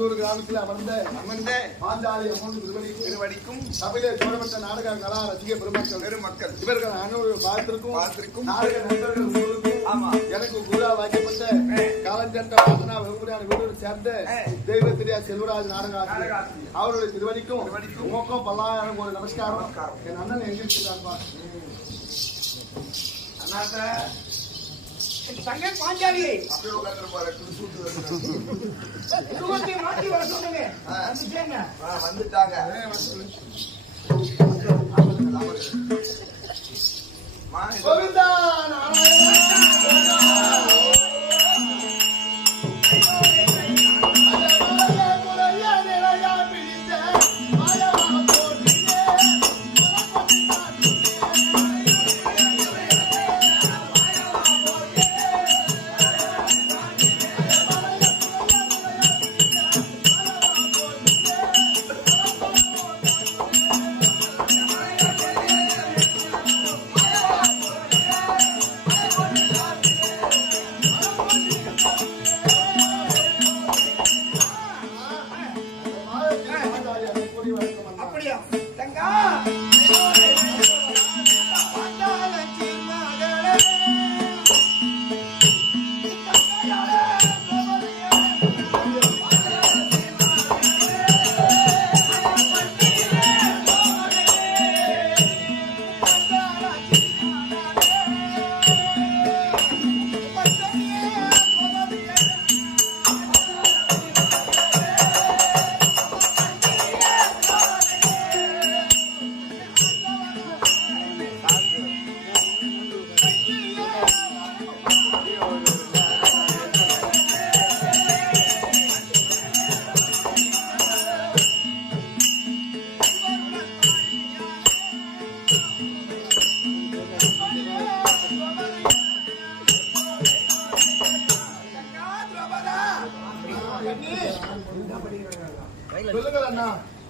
நல்லூர் கிராமத்தில் அமர்ந்த பாஞ்சாலி அமர்ந்து திருவடிக்கும் சபையிலே சோழப்பட்ட நாடக கலா ரசிக பெருமக்கள் இவர்கள் அனைவரும் பார்த்திருக்கும் நாடக நண்பர்கள் உங்களுக்கும் எனக்கு குருவா வாக்கப்பட்ட காலஞ்சட்ட வாசனா வெகுமதியான வீடு சேர்ந்த தெய்வத்திரியா செல்வராஜ் நாடகாசிரியர் அவருடைய திருவடிக்கும் உமக்கும் பல்லாயிரம் ஒரு நமஸ்காரம். என் அண்ணன் எங்க இருக்கிறான்பா அண்ணாத்த தங்க பாஞ்சாலியை மாற்றி வர சொன்னீங்க வந்துட்டாங்க. கோவிந்தா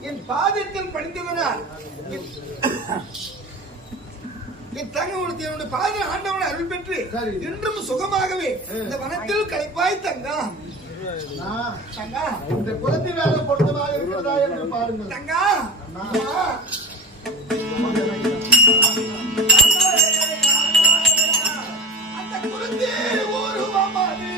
என் பாதத்தில் பணிந்தவனார் என் தங்கவனுடைய பாத ஆண்டவனை அருள் பெற்று இன்றும் சுகமாகவே இந்த வனத்தில் களைப்பாய் தங்கா தங்கா இந்த குலத்தி வேலை பொருத்தமாக இருக்கிறதா என்று பாருங்கள் தங்கா. அந்த குலத்தி உருவமானே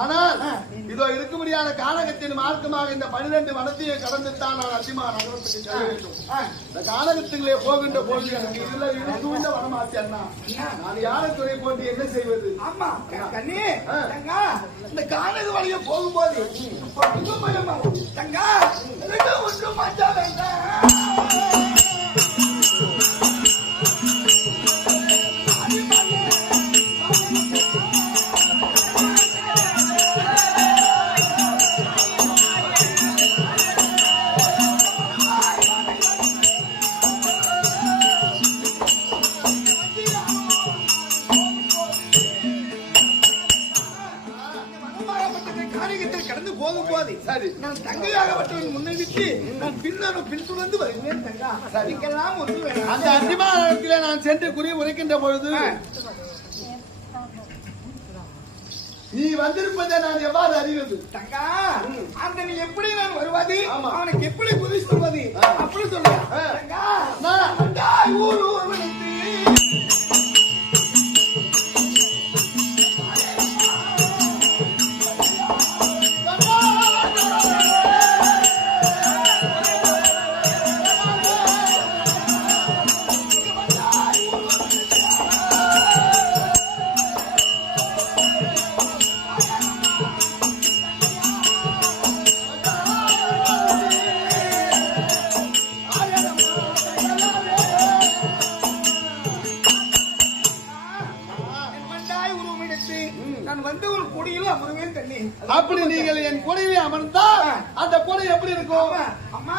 ஆனால் இதோ இருக்கும்படியான கானகத்தின் மார்க்கமாக இந்த 12 வனத்தையே கடந்துத்தான் நான் அத்திமா நகரத்துக்கு செல்ல வேண்டும். இந்த கானகத்திலே போகின்ற பொழுது எனக்கு இதுல இருந்த வனமாச்சு அண்ணா, நான் யாரை துறை போட்டு என்ன செய்வது? ஆமா கண்ணே தங்கா, இந்த கானக வழிய போகும்போது தங்கா ஒன்றும் மாற்றா வேண்டாம். நான் தங்கையாகப்பட்டவன் முன்னை விட்டு நான் பின்தொடர்ந்து வருகிறேன் தங்கா. சரிக்கெல்லாம் ஒன்று வேணும். அந்த அந்திமானத்திலே நான் சென்று குறி உரைக்கின்ற பொழுது நீ வந்திருப்பதை நான் எவ்வாறு அறிவது தங்கா? அந்த நீ எப்படி நான் வருவது, அவனுக்கு எப்படி உதவி சொல்வது அப்படி சொல்ல ஊர் நான் வந்து ஒரு குடியில் அமருவேன் கண்ணி. அப்படி நீங்கள் என் குடியிலே அமர்ந்தால் அந்த குடி எப்படி இருக்கும்? அம்மா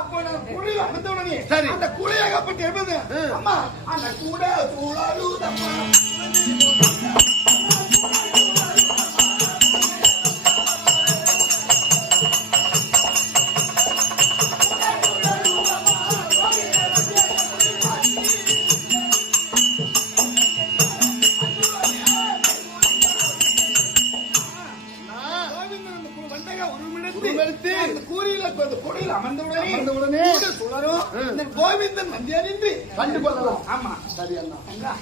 அப்போ நான் குடியில் அமர்ந்த உடனே சரி அந்த குடியாகப்பட்டு இருப்பது அம்மா அந்த கூட தூளாடுதம்மா. அமர்ந்தவுடனே கோவிந்தன் வந்தியானின்றி கண்டு கொள்ளலாம். ஆமா சரி அண்ணா.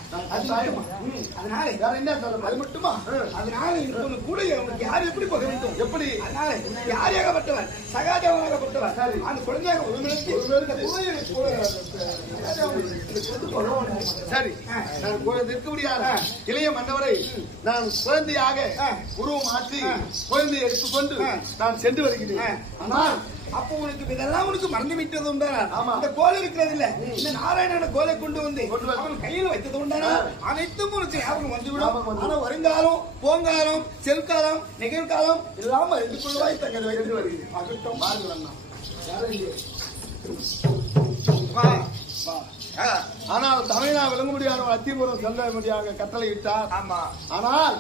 அதனால வேற என்ன சொல்ல? அது மட்டுமா? அதனால கூட உனக்கு யார் எப்படி போக வேண்டும்? எப்படி? அதனால யாரையாகப்பட்டவர் சகாதேவனாகப்பட்டவர் அந்த குழந்தையாக சரி நான் இருக்க முடியாத இளைய மன்னவரை நான் குழந்தையாக உருவம் மாற்றி குழந்தையை எடுத்துக்கொண்டு நான் சென்று வருகிறேன். ஆனால் அப்போ உனக்கு இதெல்லாம் உனக்கு மறந்து விட்டது உண்டான ஆமா இந்த கோல் இருக்கிறது இல்ல இந்த நாராயணன கோலை கொண்டு வந்து அவன் கையில் வைத்தது உண்டான அனைத்தும் உனக்கு ஞாபகம் வந்துவிடும். ஆனா வருங்காலம் போங்காலம் செல்காலம் நிகழ்காலம் எல்லாம் அறிந்து கொள்வாய் தங்கள் வைத்து வருகிறேன். அகட்டம் பாருங்கள் அண்ணா. ஆனால் தமிழா விளங்க முடியாத அத்திபுரம் செல்ல முடியாத கட்டளை இட்டார். ஆனால்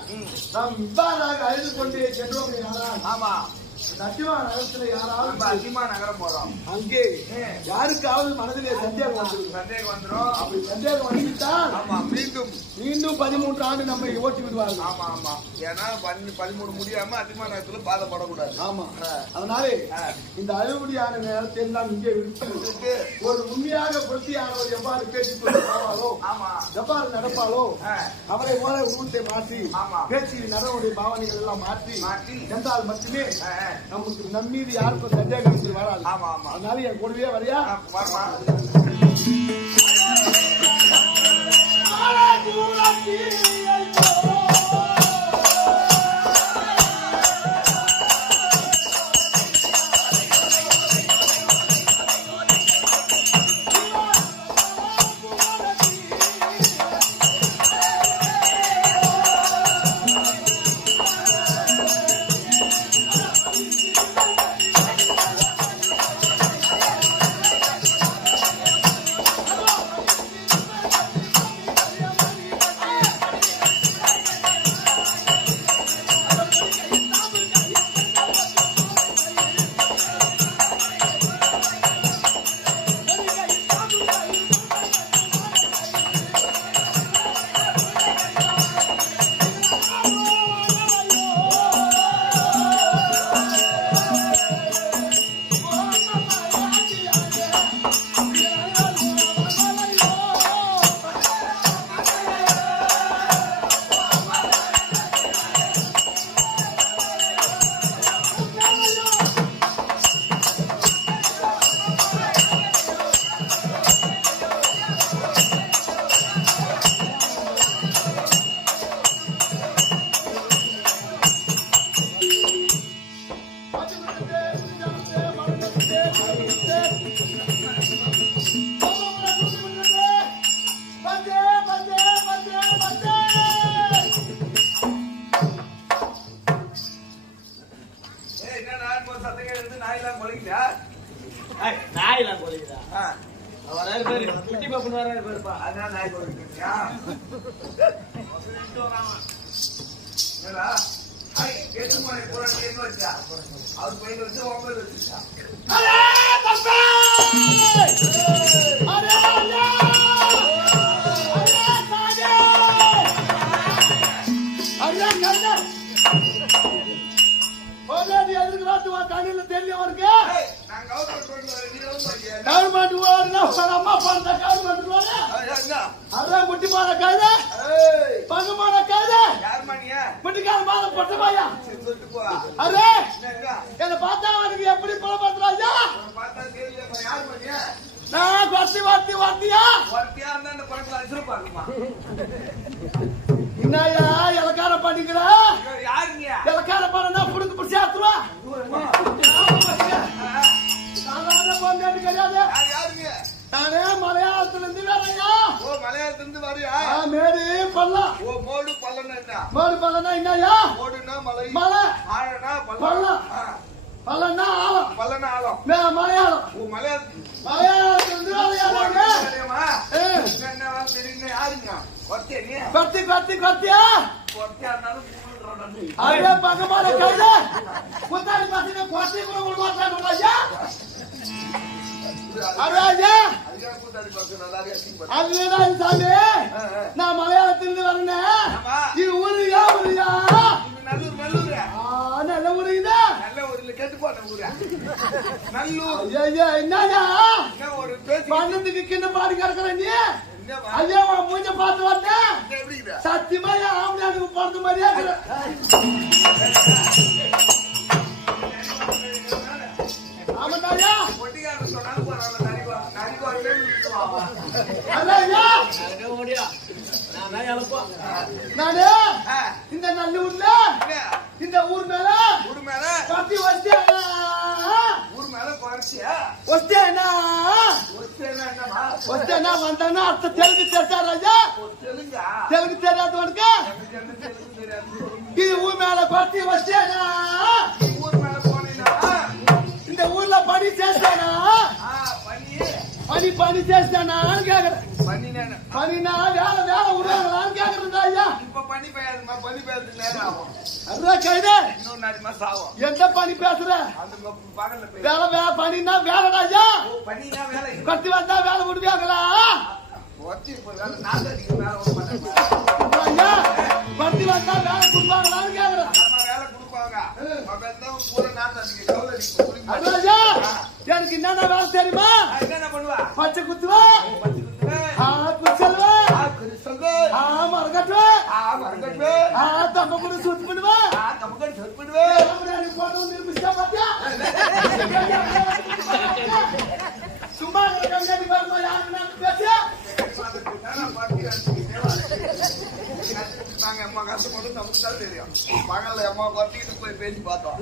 நாம் இவ்வாறாக அழிந்து கொண்டே சென்றோம். ஆமா சத்தியமா நகரத்துல யாராவது அதிகமா நகரம் போறோம் அங்கே யாருக்காவது மனதிலே சந்தேகம் வந்துடும். அப்படி சந்தேகம் வந்துவிட்டால் மீண்டும் 13 ஆண்டு நம்மை ஓட்டி விடுவார்கள். ஆமா ஆமா ஏன்னா 13 முடியாம அதிகமா நேரத்துல பாதப்படக்கூடாது. ஆமா அதனாலே இந்த அழுபடியான நேரத்தில் தான் இங்கே விட்டு ஒரு உண்மையாக பொருத்தியானவர் எவ்வாறு பேசிக் கொண்டு போவாரோ எவ்வாறு நடப்பாளோ அவரை போல உருவத்தை மாற்றி பேச்சு நடவடிக்கை பாவனைகள் எல்லாம் மாற்றி சென்றால் மட்டுமே நமக்கு நம்மீது யாருக்கும் சந்தேகம் வராது. அதனால என் கூடவே வரையா நாயெல்லாம் கொலைக்குதா? அவரால் பேரு குட்டி பாப்பன் வராரு பேருப்பா. அதனால நாய் கொலைக்குறியா? ஏடா ஐ கேட்டுமானே போறானே என்ன வச்சா? அவர் போய் வந்து ஓம்பல் வச்சா. அரே தம்பி! அரே ஐயா! அரே சாஜே! அரே கண்ணா! ஓலாடி எதுக்கு ராத்து வா காணில தெரியும் அவருக்கு? நான் கவர்மெண்ட் ஓடுனா அம்மா பண்ண கவர்மெண்ட் ஓடு. அதான் முட்டி போற காத. பங்கு போற காத. யார் மானியா? முட்டிக்கார மாத பொட்டமாயா. சொல்லிட்டு போ. அரே என்ன பார்த்தா அவனுக்கு எப்படி போல பண்றாயா? பார்த்தா தெரியல யார் மானியா? நான் வார்த்தியா? வார்த்தியா அந்த அந்த பணத்துல அஞ்சு பாருமா. என்னையா எலக்கார பண்ணிக்கற? யாருங்க? எலக்கார பண்ணா புடுங்க புடிச்சு ஆத்துவா. சாதாரண பொண்ணு கிடையாது. யாருங்க? நானே மலையாளத்துல இருந்து வரேங்க. ஓ மலையாளத்துல இருந்து வரியா? மேரி பள்ளம். ஓ மோடு பள்ளம்னா என்ன? மோடு பள்ளம்னா என்னய்யா? மோடுனா மலை, மலை. ஆழனா பள்ளம். பள்ளம். பள்ளம்னா ஆழம். பள்ளம்னா ஆழம். மலையாளம். ஓ மலையாளம். மலையாளத்துல இருந்து மலையாளங்க. என்ன தெரியுங்க யாருங்க? கொத்தியா நீ? கொத்தியா? கொத்தியா இருந்தாலும் மூடுறோம். அப்படியே பக்கமான கைது. குத்தாடி பசங்க கொத்தி கூட விட மாட்டாங்க. அதுதான் சாமி, நான் மலையாளத்திலிருந்து வரேன். இது ஊருயா ஊருயா? நல்லூர் நல்லூர். நல்ல ஊரு இது. நல்ல ஊர்ல கேட்டு போன ஊரு நல்லூர். என்னயா ஒரு பேசி பண்ணதுக்கு கிண்ண பாடி கிடக்குற நீ? ஐயா மூஞ்ச பார்த்து வந்தேன். சத்தியமா ஆம்பளையானுக்கு பிறந்த மாதிரியா இருக்கிற. ஆமாட்டாயா? ஒட்டிக்காரன் சொன்னாலும் போறாங்க. நானு இந்த நல்லூர்ல இந்த ஊர் மேல கட்டி வச்சேனா? ஊர் மேல குறைச்சியா? வச்சேனா வந்தானா அர்த்தம் தெலுங்கு தெரிஞ்சா ராஜா? தெலுங்கு தெரியாது உனக்கு? இது ஊர் மேல கட்டி வச்சேனா? ஊர் மேல போனீங்கன்னா இந்த ஊர்ல பணி చేస్తానా? பணி చేస్తానాன்னு கேக்குறேன். பணினா வேலை விடுவாங்களான்னு கேக்குறேன் ஐயா. இப்ப பண்ணி பேசுறதுக்கு நேரம் ஆகும். அதான் கைது. இன்னும் 4 மாசம் ஆகும். எந்த பணி பேசுற? அந்த பகல்ல போய் வேலை பணினா வேலைடா ஐயா. பண்ணினா வேலை கட்டி வந்தா வேலை விடுவாங்களா? ஒத்தி இப்ப வேலை நான் தான் வேலை ஒண்ணு பண்ண ஐயா கட்டி வந்தா வேலை கொடுப்பாங்களான்னு கேக்குறேன். நம்ம வேலை கொடுப்பாங்க. மகன் பூரா நான் தான் கவுல அதான் ஐயா எனக்கு என்னென்ன வேலை தெரியுமா? என்ன பண்ணுவா? பச்சை குத்துவா, குச்சல்வா, மரகட்டுவா, தம்ப கூட சுத்து பண்ணுவா. போட்டு நிரூபிச்சா பாத்தியா? சும்மா வருமா யாருன்னா பேசியா? நாங்க அம்மா கஷ்டப்பட்டு நமக்கு தான் தெரியும். பகல்ல அம்மா குறைச்சிக்கிட்டு போய் பேசி பார்த்தோம்.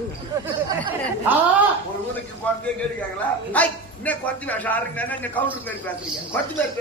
ஒரு ஊருக்கு குறைச்சே கேட்டுக்காங்களா? இன்னும் குறைச்சி வேஷம் ஆறுங்க கவுண்டர் பேர் பேசுறீங்க. குறைச்சி பேர்